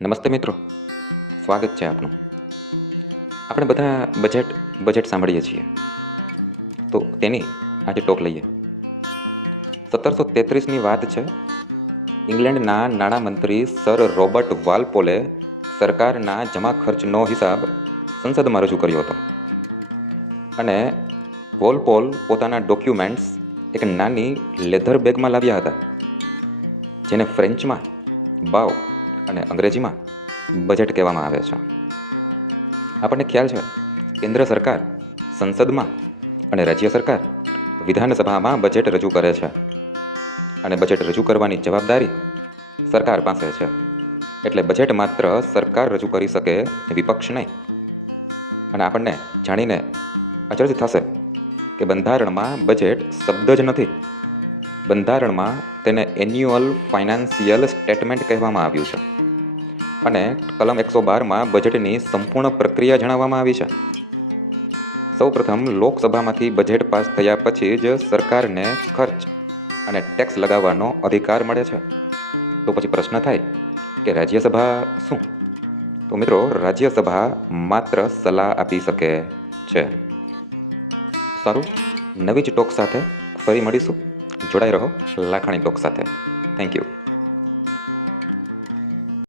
નમસ્તે મિત્રો, સ્વાગત છે આપનું. આપણે બધા બજેટ સાંભળીએ છીએ, તો તેની આજે ટોક લઈએ. 1733ની વાત છે. ઇંગ્લેન્ડના નાણામંત્રી સર રોબર્ટ વાલપોલે સરકારના જમા ખર્ચનો હિસાબ સંસદમાં રજૂ કર્યો હતો. અને વોલપોલ પોતાના ડોક્યુમેન્ટ્સ એક નાની લેધર બેગમાં લાવ્યા હતા, જેને ફ્રેન્ચમાં બાવ અને અંગ્રેજીમાં બજેટ કહેવામાં આવે છે. આપણને ખ્યાલ છે, કેન્દ્ર સરકાર સંસદમાં અને રાજ્ય સરકાર વિધાનસભામાં બજેટ રજૂ કરે છે, અને બજેટ રજૂ કરવાની જવાબદારી સરકાર પાસે છે. એટલે બજેટ માત્ર સરકાર રજૂ કરી શકે, વિપક્ષ નહીં. અને આપણને જાણીને અચરજ થશે કે બંધારણમાં બજેટ શબ્દ જ નથી. બંધારણમાં તેને એન્યુઅલ ફાઇનાન્સિયલ સ્ટેટમેન્ટ કહેવામાં આવ્યું છે. અને કલમ 112માં બજેટની સંપૂર્ણ પ્રક્રિયા જણાવવામાં આવી છે. સૌપ્રથમ લોકસભામાંથી બજેટ પાસ થયા પછી જ સરકારને ખર્ચ અને ટેક્સ લગાવવાનો અધિકાર મળે છે. તો પછી પ્રશ્ન થાય કે રાજ્યસભા શું? તો મિત્રો, રાજ્યસભા માત્ર સલાહ આપી શકે છે. સારું, નવી જ ટોક સાથે ફરી મળીશું. જોડાઈ રહો લાખાણી ટોક સાથે. Thank you.